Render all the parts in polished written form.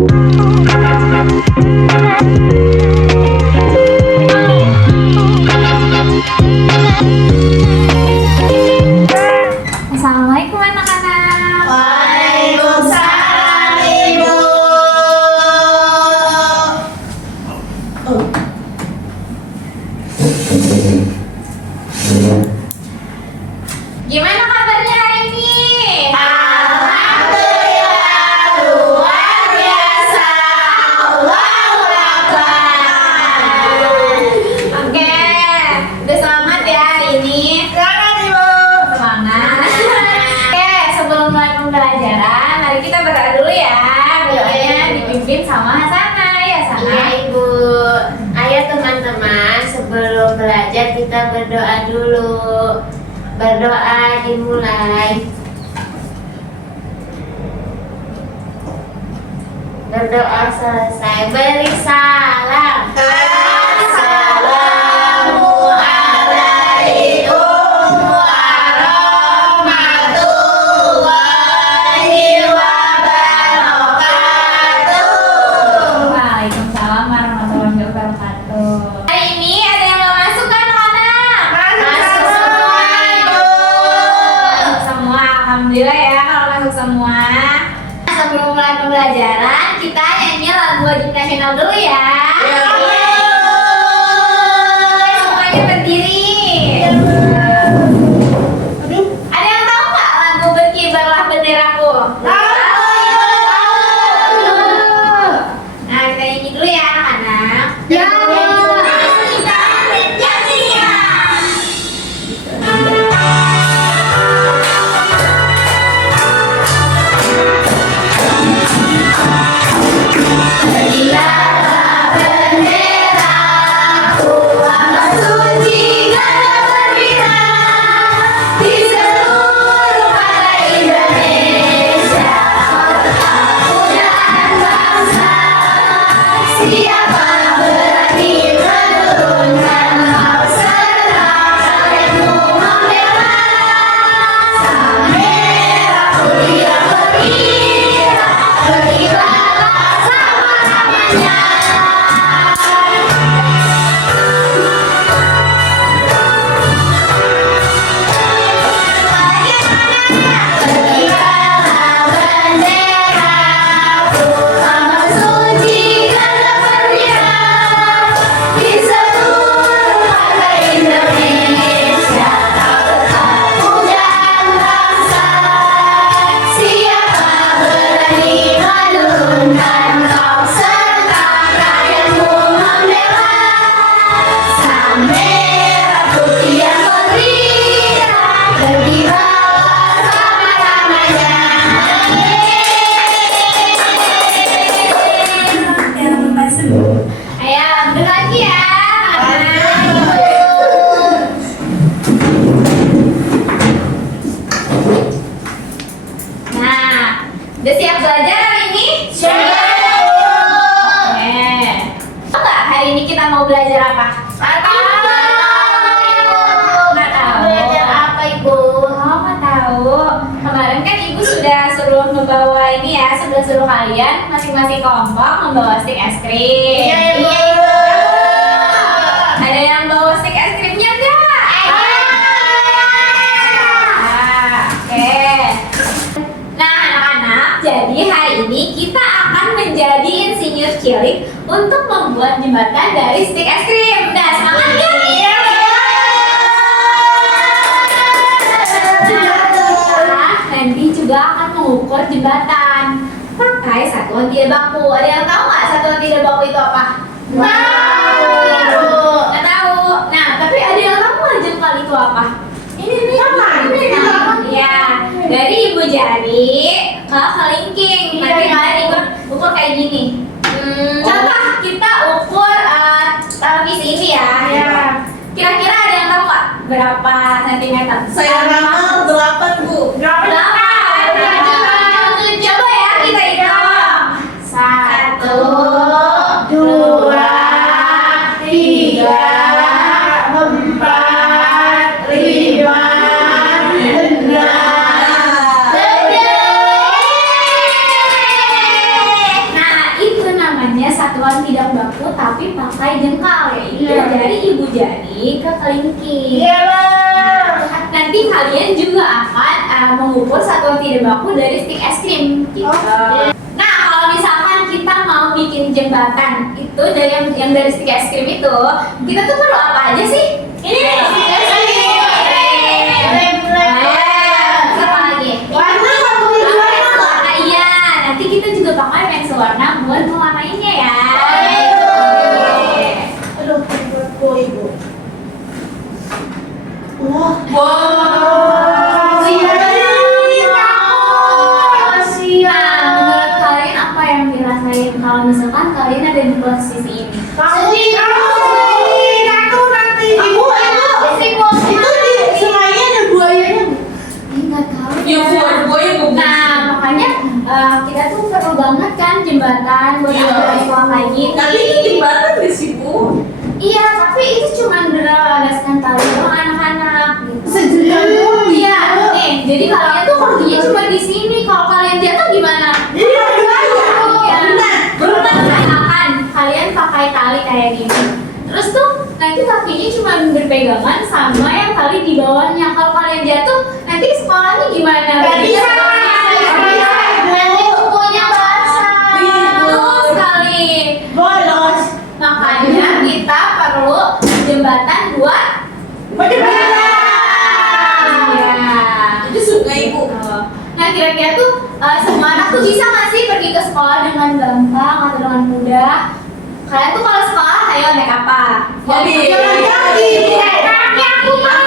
Assalamualaikum anak-anak. Waalaikumsalam Ibu. Gimana kabarnya hari ini? Alhamdulillah luar biasa. Allahu Akbar. Oke, udah semangat ya hari ini? Selamat Ibu. Semangat. Oke, sebelum mulai pembelajaran, mari kita berdoa dulu ya. Berdoanya dipimpin sama Hasanah ya, Iya Hasanah. Ibu. Ayo teman-teman, sebelum belajar kita berdoa dulu. Berdoa dimulai. Berdoa selesai, beri salam. Assalamualaikum warahmatullahi wabarakatuh. Waalaikumsalam warahmatullahi wabarakatuh. Hari ini ada yang mau masuk kan anak? Masuk semua Ibu. Masuk semua, alhamdulillah ya kalau masuk semua. Sebelum mulai pembelajaran, kita nyanyi lagu wajib nasional dulu ya. Semuanya berdiri. Ada yang tahu nggak lagu Berkibarlah Benderaku? Nah, kita nyanyi dulu ya anak-anak. Siapa berani menurunkan hak serta rakyatmu membela sang merah putih yang berkibar, berkibarlah sama-samanya. Berkibarlah benderaku, sama suci karena berkibar di seluruh pantai Indonesia. Kau tetap pujaan bangsa. Siapa berani menurunkan kau serta rakyatmu membela sang merah putih yang berkibar, berkibarlah sama-samanya. Ayo, ambil lagi ya. Nah, udah siap belajar hari ini? Tahu nggak hari ini kita mau belajar apa? Nggak tahu. Belajar apa Ibu? Oh, nggak tahu. Kemarin kan ibu sudah suruh membawa ini ya, sudah suruh kalian masing-masing kelompok membawa stik es krim. Iya Ibu. Ada yang bawa stik es krimnya enggak? Oke. Nah, anak-anak, jadi hari ini kita akan menjadi insinyur cilik untuk membuat jembatan dari stik es krim. Nah, semangat ya? Nah, nanti juga akan mengukur jembatan pakai satuan tidak baku. Ada yang tahu nggak satuan tidak baku itu apa? Nggak tahu. Nah, tapi ada yang tahu nggak jengkal itu apa? Ini. Ya, dari ibu jari ke kelingking. Nanti kalian ikut ukur kayak gini. Contoh kita ukur televisi ini ya. Kira-kira ada yang tahu nggak berapa sentimeter? Saya ramal 8 Bu. Coba ya kita hitung. 1, 2, 3, 4, 5, 6. Nah, satuan tidak baku tapi pakai jengkal, yaitu Iya. dari ibu jari ke kelingking. Iya, Bang. Nanti kalian juga akan mengukur satuan tidak baku dari stik es krim gitu. Nah, kalau misalkan kita mau bikin jembatan itu dari yang dari stik es krim itu, kita tuh perlu apa aja sih? Ini nih, stik es krim. Terus apa lagi? Warna satu warna. Warna, iya. Nanti kita juga pakai pensil warna buat mewarnainya ya. Aduh, buatku ibu. Wah. Wow. Nah, menurut kalian apa yang dirasain kalau misalkan kalian ada di posisi ini? Ini nggak tahu. Ya, buaya gemes. Nah, makanya kita tuh perlu banget kan jembatan buat Iya. orang kayak gini. Kali ini jembatan di situ. Iya, tapi itu cuma beralaskan tali doang anak-anak gitu. Sejujurnya Iya, nih, jadi kalian tuh perginya cuma di sini. Kalau kalian jatuh gimana? Iya. Berenang misalkan kalian pakai tali kayak gini. Terus tuh nanti kakinya cuma berpegangan sama yang tali di bawahnya. Kalau kalian jatuh, nanti sekolahnya gimana? Nggak bisa. Nanti bukunya basah. Betul sekali. Bolos. Makanya kita perlu jembatan buat Iya. Itu sungai ibu. Nah, kira-kira tuh semua anak tuh bisa nggak sih pergi ke sekolah dengan gampang atau dengan mudah? Kalian tuh kalau sekolah, ayo naik apa? Mobil. Jalan kaki. Aku mau.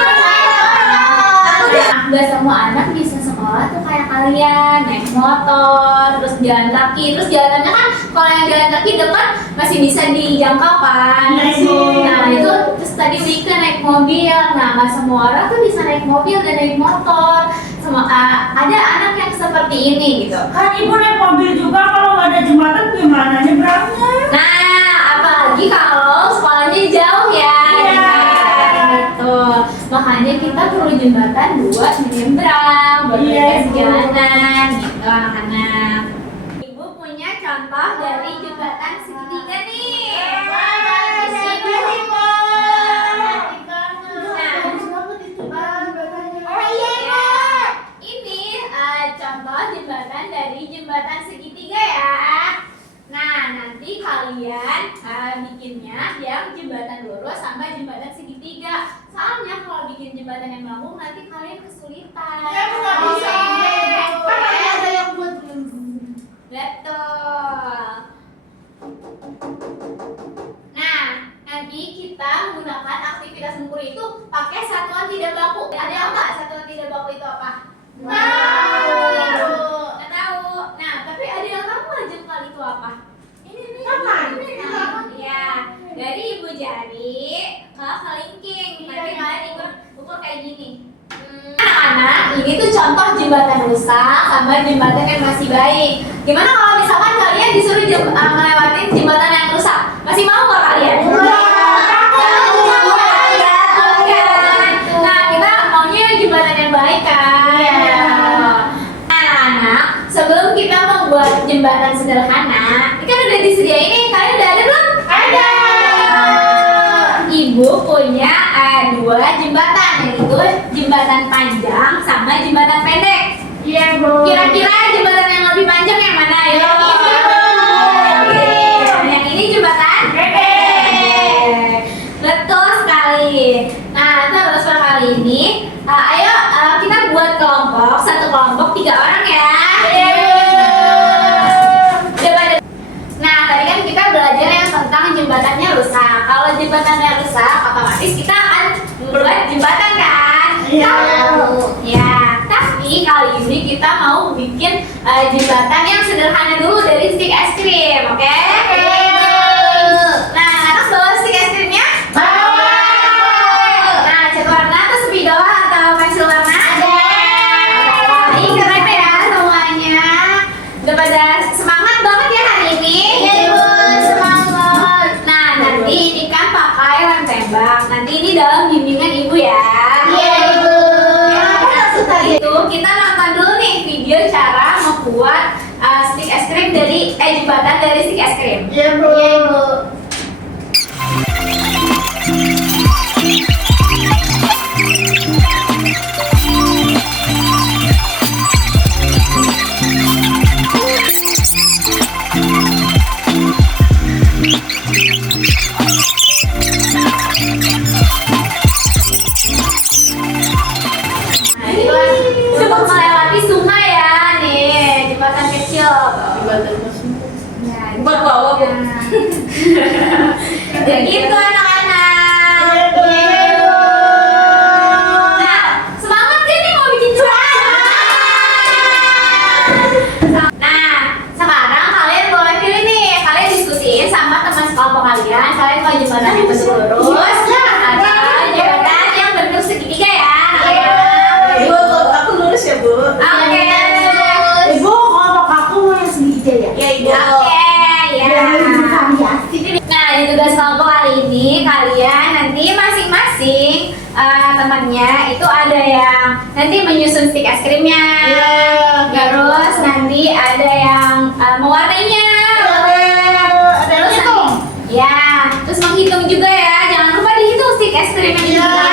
Nggak semua anak bisa sekolah tuh kayak kalian, naik motor, terus jalan kaki. Terus jalannya kan kalau yang jalan kaki depan masih bisa dijangkau kan? Nah itu terus tadi Wika naik mobil. Nah nggak semua orang tuh bisa naik mobil dan naik motor. Ada anak yang seperti ini gitu. Kan ibu naik mobil juga, kalau nggak ada jembatan gimana nyebrangnya? Nah, apalagi kalau sekolahnya jauh ya. Iya. Betul. Makanya kita perlu jembatan buat menyeberang, buat Iya, mereka Ibu. jalanan gitu anak-anak. Ibu punya contoh dari jembatan segitiga nih. Ini contoh jembatan dari jembatan segitiga ya. Nah, nanti kalian bikinnya yang jembatan lurus sama jembatan segitiga. Soalnya kalau bikin jembatan yang melambung nanti kalian kesulitan. Betul. Nah, nanti kita menggunakan aktivitas mengukur itu pakai satuan tidak baku. Ada apa? Satuan tidak baku itu apa? Nggak tahu. Nah, tapi ada yang tahu nggak jengkal itu apa? Ini nih. Tangan. Iya. Dari ibu jari ke kelingking. Nanti kalian ukur kayak gini. Anak-anak, ini tuh contoh jembatan rusak sama jembatan yang masih baik. Gimana kalau misalkan kalian disuruh ngelewatin jembatan yang rusak? Masih mau nggak kalian? Nah, kita maunya yang jembatan yang baik kan? Anak-anak, sebelum kita membuat jembatan sederhana, ini kan udah disediain nih. Kalian udah ada belum? Ada. Ibu punya dua jembatan, yaitu jembatan panjang sama jembatan pendek. Iya, Bu. Kira-kira jembatan yang lebih panjang yang mana ya? Yang ini jembatan pendek. Betul sekali. Nah, terus kali ini, ayo kita buat kelompok, satu kelompok 3 orang ya. Nah, tadi kan kita belajar yang tentang jembatannya rusak. Kalau jembatannya rusak, otomatis kita akan membuat jembatan kan? Iya. Ya, tapi kali ini kita mau bikin jembatan yang sederhana dulu dari stik es krim, oke? Nah, anak bawa stik es krimnya? Nah, cat warna atau spidol atau pensil warna? Ini keren ya semuanya. Udah pada semangat banget ya hari ini? Nah, nanti ini kan pakai lem tembak. Nanti ini dalam bimbingan ibu ya. Itu kita nonton dulu nih video cara membuat stik es krim jembatan dari stick es krim. Iya, Bu. Iya, Ibu. Nah, ini untuk melewati sungai ya, nih jembatan kecil. Jembatan masuk. Ya, Buat bawa, Bu. ya gitu anak-anak. Nah, semangat kan nih mau bikin cuaca. Nah, sekarang kalian boleh pilih nih, kalian diskusiin sama teman sekelompok kalian. Kalian mau jembatan yang lurus atau jembatan yang bentuk segitiga ya, anak-anak. Ibu, aku lurus ya, Bu. Oke. Ibu, kalau aku mau yang segitiga ya. Ya, Ibu. Oke, ya. Biar lebih variasi. Nah, di tugas kelompok kali ini kalian nanti masing-masing temannya itu ada yang nanti menyusun stick es krimnya. Terus nanti ada yang mewarnainya. Terus nanti, ya, terus menghitung juga ya. Jangan lupa dihitung stick es krimnya juga.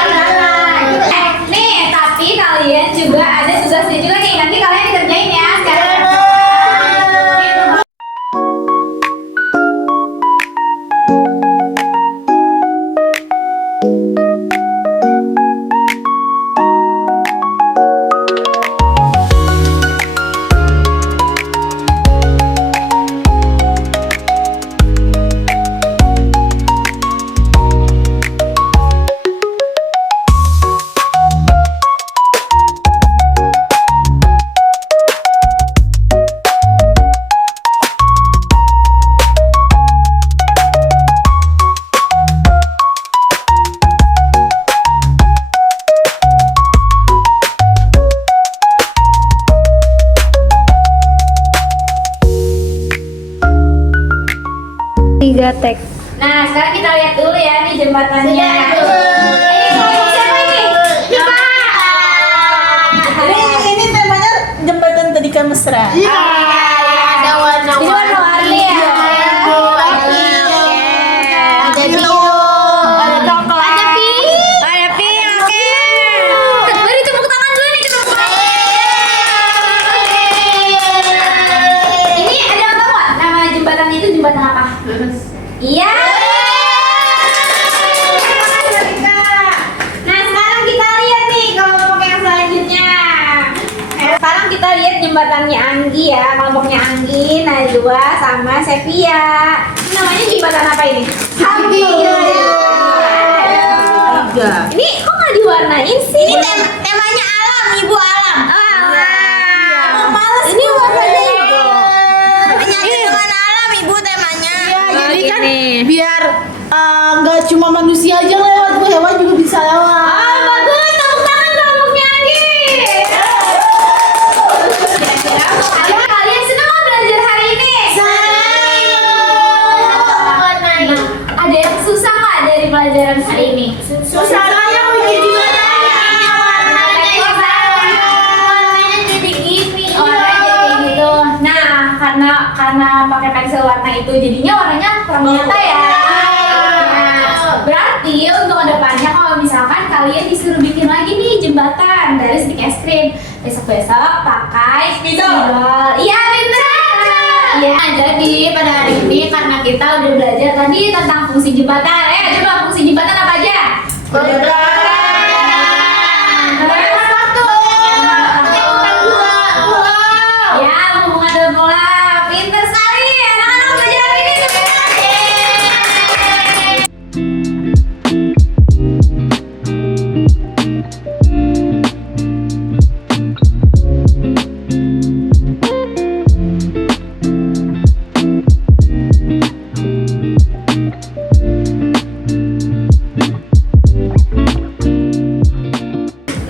Nih, tapi kalian juga ada tugasnya juga nih. Nanti kalian dikerjain ya sekarang. Nah, sekarang kita lihat dulu ya nih jembatannya. Ini kelompok siapa ini? Ini temanya jembatan Tedika Mesra. Ada warna-warni. Ini warna-warni ya. Ada biru, ada coklat, ada pink, oke. Beri tepuk tangan dulu nih tepuk tangan. Ini ada yang tahu nggak nama jembatan itu jembatan apa? Iya. Nah, sekarang kita lihat nih kelompok yang selanjutnya. Sekarang kita lihat jembatannya Anggi ya, kelompoknya Anggi, Najwa, sama Sevia. Ini namanya jembatan apa ini? Anggi. Ini kok nggak diwarnain sih? Ini temanya alam, Ibu alam. Alam. Males. Ini warnanya Penyakit dengan alam, Ibu, temanya. Jadi kan biar nggak cuma manusia aja lewat, Bu, hewan juga bisa lewat. Bagus, tepuk tangan kelompoknya Anggi. Kira-kira kalian senang nggak belajar hari ini? Ada yang susah nggak dari pelajaran hari ini? Susahnya bikin juga Warnanya jadi gini. Warnanya jadi kayak gitu. Nah, karena pakai pensil warna itu jadinya warnanya kurang nyata ya. Nah, berarti untuk kedepannya kalau misalkan kalian disuruh bikin lagi nih jembatan dari stick es krim, besok-besok pakai spidol. Iya, bener. Iya, jadi pada hari ini karena kita udah belajar tadi tentang fungsi jembatan. Coba fungsi jembatan apa aja? Ya, hubungan dan bola. Pinter sekali anak-anak belajar hari ini.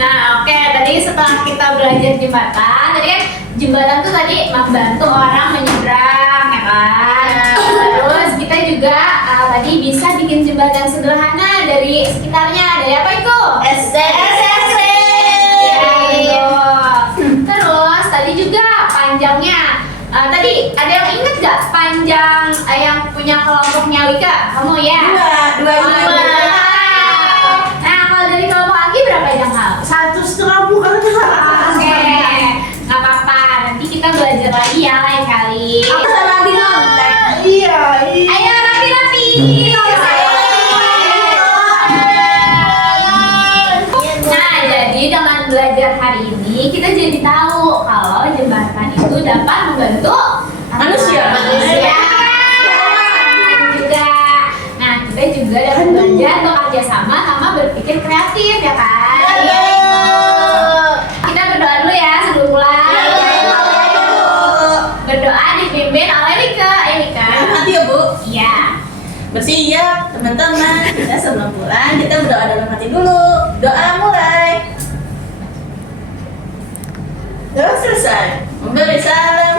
Nah, oke, tadi setelah kita belajar jembatan, tadi kan jembatan tuh tadi membantu orang menyeberang, ya kan? Terus kita juga tadi bisa bikin jembatan sederhana dari sekitarnya. Dari apa itu? SSC. Terus tadi juga panjangnya. Tadi ada yang inget nggak panjang yang punya kelompoknya Wika? Kamu ya? Dua Oh, dua. Nah, kalau dari kelompok Agi berapa jangkal? 1,5 bukan itu salah. Oke, nggak apa-apa. Nanti kita belajar lagi ya lain kali. Sama bilang. Iya. Ayo rapi-rapi. Nah, jadi dengan belajar hari ini kita jadi tahu kalau jembatan itu dapat membantu Manusia. Manusia. Juga. Nah, kita juga dapat belajar untuk kerjasama sama berpikir kreatif ya kan? Kita berdoa dulu ya sebelum mulai. Berdoa dipimpin oleh Wika. Wika. Nanti ya Bu. Iya. Bersiap teman-teman. Kita sebelum pulang kita berdoa dalam hati dulu. Doa mulai. Doa selesai. Memberi salam